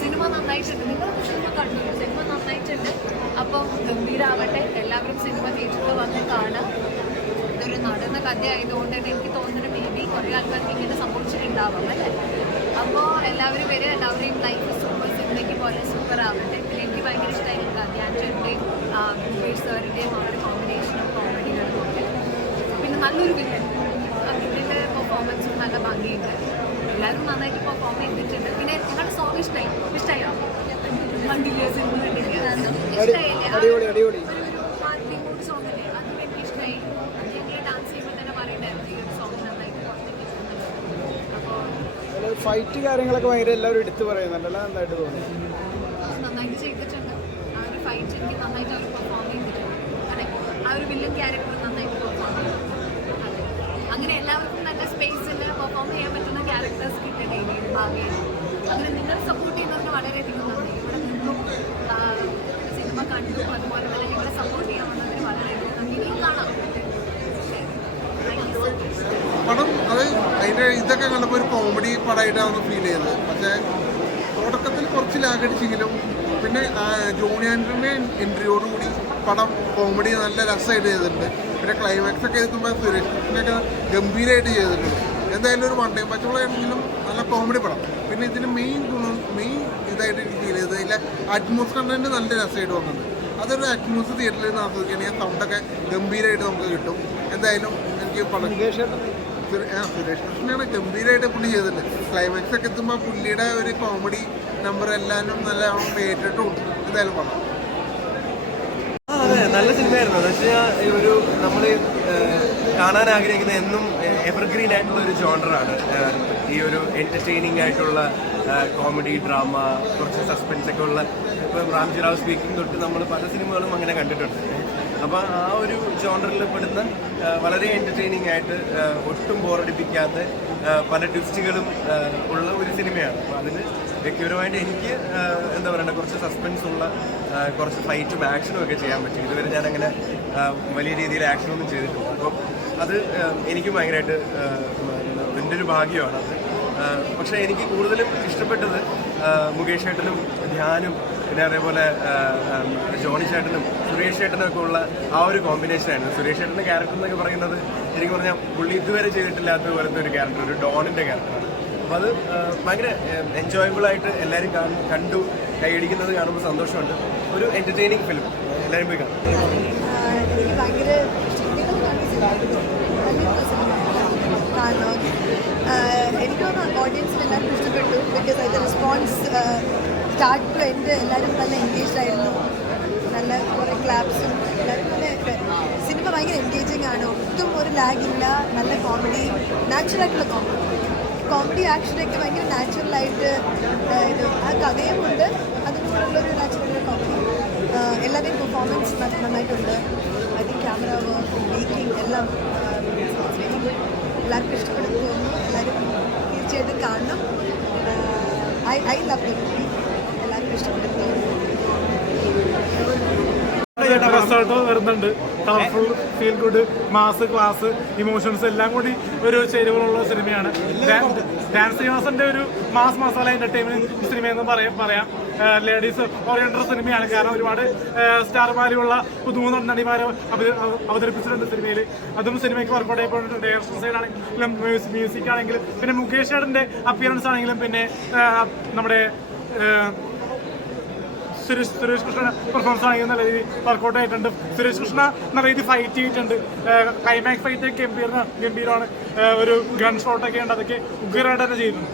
Cinema നന്നായിട്ടുണ്ട്. നിങ്ങൾക്ക് cinema കണ്ടു, സിനിമ നന്നായിട്ടുണ്ട്. അപ്പം ഗംഭീരാവട്ടെ, എല്ലാവരും സിനിമ തിയേറ്ററിൽ വന്ന് കാണാം. ഇതൊരു നടന്ന കഥയായതുകൊണ്ട് തന്നെ എനിക്ക് തോന്നുന്നു മേ ബി കുറേ ആൾക്കാർക്ക് ഇങ്ങനെ സംഭവിച്ചിട്ടുണ്ടാവാം അല്ലേ. അപ്പോൾ എല്ലാവരും വരെ എല്ലാവരെയും ലൈഫ് സൂപ്പർ, സിനിമയ്ക്ക് പോലെ സൂപ്പർ ആവട്ടെ. പിന്നെ എനിക്ക് ഭയങ്കര ഇഷ്ടമായിരുന്നു ധ്യാൻചേട്ടൻ്റെയും മുകേഷ് സാറിൻ്റെയും അവരുടെ കോമ്പിനേഷനും കോമഡികളും ഒക്കെ. പിന്നെ നല്ലൊരു വില്ലൻ, വില്ലൻ്റെ പെർഫോമൻസും നല്ല ഭംഗിയുണ്ട്. എല്ലാവരും നന്നായിട്ട് പെർഫോം ചെയ്തിട്ടുണ്ട്. പിന്നെ ഞങ്ങളുടെ സോങ് ഇഷ്ടമായോ? കണ്ടില്ലേ സിനിമ ഇഷ്ടമായില്ലേ? ഒരു മാർട്ടിൻ മൂഡ് സോങ് അല്ലേ, അതും എനിക്ക് ഇഷ്ടമായി. അത് ഞങ്ങൾ ഡാൻസ് ചെയ്യുമ്പോൾ തന്നെ പറയണ്ടായിരുന്നു ഈ ഒരു സോങ് നന്നായിട്ട് അപ്പോൾ ഫൈറ്റ് കാര്യങ്ങളൊക്കെ ഭയങ്കര എല്ലാവരും എടുത്ത് പറയുന്നുണ്ടല്ലോ, നന്നായിട്ട് തോന്നി. നന്നായിട്ട് ചെയ്തിട്ടുണ്ട്. ആ ഒരു ഫൈറ്റ് എനിക്ക് നന്നായിട്ട് അവർ പെർഫോം ചെയ്തിട്ടുണ്ട്. അതെ, ആ ഒരു വില്ലൻ ക്യാരക്ടർ നന്നായിട്ട് പെർഫോം ചെയ്തിട്ടുണ്ട്. അങ്ങനെ എല്ലാവർക്കും നല്ല സ്പേസിൽ പെർഫോം ചെയ്യാൻ പറ്റുന്ന ക്യാരക്ടേഴ്സ് കിട്ടട്ടെ ഇനി ഭാവിയിൽ. അങ്ങനെ നിങ്ങൾ സപ്പോർട്ട് ചെയ്യുന്നതിന് വളരെയധികം നന്ദി. ഇവിടെ നിന്നും സിനിമ കണ്ടു, അതുപോലെ തന്നെ നിങ്ങളെ സപ്പോർട്ട് ചെയ്യാൻ വന്നതിന് വളരെയധികം നന്ദി. ഇനിയും കാണാം. പടം അത് അതിൻ്റെ ഇതൊക്കെ കണ്ടപ്പോൾ ഒരു കോമഡി പടമായിട്ടാണ് ഫീൽ ചെയ്തത്. പക്ഷേ തുടക്കത്തിൽ കുറച്ച് ലാഗടിച്ചെങ്കിലും പിന്നെ ജോണി ആൻ്റണിയുടെ എൻട്രിയോടുകൂടി പടം കോമഡി നല്ല രസമായിട്ട് ചെയ്തിട്ടുണ്ട്. പിന്നെ ക്ലൈമാക്സ് ഒക്കെ എത്തുമ്പോൾ സുരേഷിനൊക്കെ ഗംഭീരമായിട്ട് ചെയ്തിട്ടുണ്ട്. എന്തായാലും ഒരു വൺ ടൈം പച്ചവളാണെങ്കിലും നല്ല കോമഡി പടം. പിന്നെ ഇതിന് മെയിൻ ഇതായിട്ട് എനിക്ക് ഫീൽ ചെയ്തത് ഇതിലെ അറ്റ്മോസ് കണ്ടന്റ് നല്ല രസമായിട്ട് വന്നത്. അതൊരു അറ്റ്മോസ് തിയേറ്ററിൽ നിന്ന് ആസ്വദിക്കുകയാണെങ്കിൽ സൗണ്ടൊക്കെ ഗംഭീരമായിട്ട് നമുക്ക് കിട്ടും. എന്തായാലും എനിക്ക് പടം സുരേഷ് കൃഷ്ണനാണ് ഗംഭീരമായിട്ട് പുള്ളി ചെയ്തിട്ടുണ്ട്. ക്ലൈമാക്സ് ഒക്കെ എത്തുമ്പോൾ പുള്ളിയുടെ ഒരു കോമഡി നമ്പർ എല്ലാവരും നല്ല കേട്ടിട്ടുണ്ട്. എന്തായാലും പടം അതെ, നല്ല സിനിമയായിരുന്നു. എന്ന് വെച്ചാൽ ഒരു നമ്മൾ കാണാൻ ആഗ്രഹിക്കുന്ന എന്നും എവർഗ്രീൻ ആയിട്ടുള്ള ഒരു ജോണറാണ് ഈ ഒരു എൻ്റർടൈനിങ് ആയിട്ടുള്ള കോമഡി, ഡ്രാമ, കുറച്ച് സസ്പെൻസ് ഒക്കെ ഉള്ള. ഇപ്പം റാംജി റാവ് സ്പീക്കിംഗ് തൊട്ട് നമ്മൾ പല സിനിമകളും അങ്ങനെ കണ്ടിട്ടുണ്ട്. അപ്പോൾ ആ ഒരു ജോണറിൽ പെടുന്ന വളരെ എൻ്റർടൈനിങ് ആയിട്ട് ഒട്ടും ബോറടിപ്പിക്കാത്ത പല ട്വിസ്റ്റുകളും ഉള്ള ഒരു സിനിമയാണ്. അപ്പോൾ അതിൽ വ്യക്തിപരമായിട്ട് എനിക്ക് എന്താ പറയണ്ട, കുറച്ച് സസ്പെൻസ് ഉള്ള കുറച്ച് ഫൈറ്റും ആക്ഷനും ഒക്കെ ചെയ്യാൻ പറ്റും. ഇതുവരെ ഞാനങ്ങനെ വലിയ രീതിയിൽ ആക്ഷനൊന്നും ചെയ്തിട്ടില്ല. അപ്പോൾ അത് എനിക്കും ഭയങ്കരമായിട്ട് എൻ്റെ ഒരു ഭാഗ്യമാണ് അത്. പക്ഷേ എനിക്ക് കൂടുതലും ഇഷ്ടപ്പെട്ടത് മുകേഷ് ചേട്ടനും ധ്യാനും പിന്നെ അതേപോലെ ജോണി ചേട്ടനും സുരേഷ് ചേട്ടനും ഒക്കെ ഉള്ള ആ ഒരു കോമ്പിനേഷനായിരുന്നു. സുരേഷ് ചേട്ടൻ്റെ ക്യാരക്ടർ എന്നൊക്കെ പറയുന്നത് എനിക്ക് പറഞ്ഞാൽ പുള്ളി ഇതുവരെ ചെയ്തിട്ടില്ലാത്ത പോലത്തെ ഒരു ക്യാരക്ടർ, ഒരു ഡോണിൻ്റെ ക്യാരക്ടറാണ്. അപ്പോൾ അത് ഭയങ്കര എൻജോയബിളായിട്ട് എല്ലാവരും കണ്ടു കൈയടിക്കുന്നത് കാണുമ്പോൾ സന്തോഷമുണ്ട്. ഒരു എൻ്റർടൈനിങ് ഫിലിം, എല്ലാവരും പോയി കാണും. എനിക്ക് ഭയങ്കര കാണണം. എനിക്ക് തോന്നുന്നു ഓഡിയൻസിന് എല്ലാവർക്കും ഇഷ്ടപ്പെട്ടു. ബിക്കോസ് അതിൻ്റെ റെസ്പോൺസ് സ്റ്റാർട്ട് ടു എൻഡ് എല്ലാവരും നല്ല എൻഗേജ്ഡ് ആയിരുന്നു. നല്ല കുറേ ക്ലാപ്സും എല്ലാവരും നല്ല സിനിമ ഭയങ്കര എൻഗേജിങ് ആണ്. ഒട്ടും ഒരു ലാഗില്ല. നല്ല കോമഡി, നാച്ചുറലായിട്ടുള്ള കോമഡി ആക്ഷനൊക്കെ ഭയങ്കര നാച്ചുറലായിട്ട് ഇത് ആ കഥയും ഉണ്ട്, അതിനും കൂടെയുള്ളൊരു നാച്ചുറൽ കോമഡി. എല്ലാവരുടെയും പെർഫോമൻസ് നന്നായിട്ടുണ്ട്. I think camera work, making എല്ലാം വെരി ഗുഡ്. എല്ലാവർക്കും ഇഷ്ടപ്പെടുന്നു തോന്നുന്നു. എല്ലാവരും തീർച്ചയായിട്ടും കാണണം. I love the movie. എല്ലാവർക്കും ഇഷ്ടപ്പെടുന്നു തോന്നുന്നു. റിസൾട്ട് വരുന്നുണ്ട്. Colourful, feel good, mass, class, emotions എല്ലാം കൂടി ഒരു ചേരുവകളുള്ള സിനിമയാണ്. ഡാൻസ് ശ്രീനിവാസന്റെ ഒരു മാസ് മസാല എന്റർടൈൻമെന്റ് സിനിമയെന്ന് പറയാം. ലേഡീസ് ഓറിയന്റഡ് സിനിമയാണ്. കാരണം ഒരുപാട് സ്റ്റാർ വാല്യുള്ള പുതുമൂന്ന് നടിമാരെ അവതരിപ്പിച്ചിട്ടുണ്ട് സിനിമയിൽ. അതും സിനിമയ്ക്ക് വർക്കൗട്ട് ചെയ്യപ്പെട്ടിട്ടുണ്ട്. ഡയറക്ഷൻ സൈഡ് ആണെങ്കിലും മ്യൂസിക് ആണെങ്കിലും പിന്നെ മുകേഷ് ചേട്ടൻ്റെ അപ്പിയറൻസ് ആണെങ്കിലും പിന്നെ നമ്മുടെ സുരേഷ് കൃഷ്ണ പെർഫോമൻസ് ആണെങ്കിൽ നല്ല രീതിയിൽ വർക്കൗട്ട് ആയിട്ടുണ്ട്. സുരേഷ് കൃഷ്ണ നല്ല രീതിയിൽ ഫൈറ്റ് ചെയ്തിട്ടുണ്ട്. ക്ലൈമാക്സ് ഫൈറ്റ് ഗംഭീരമാണ്. ഒരു ഗൺ ഷോട്ടൊക്കെ ഉണ്ട്, അതൊക്കെ ഉഗ്രമായിട്ട് തന്നെ ചെയ്തിട്ടുണ്ട്.